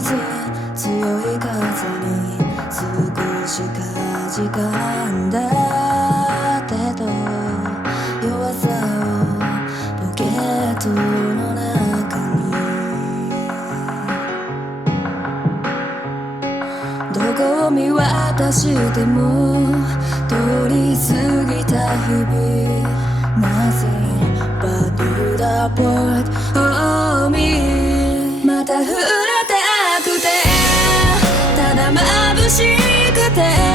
ず強い風に少しかじかんだ手と弱さをポケットの中に、どこを見渡しても通り過ぎた日々、 Nothing but you the part of me。 また触れたくてただ眩しくて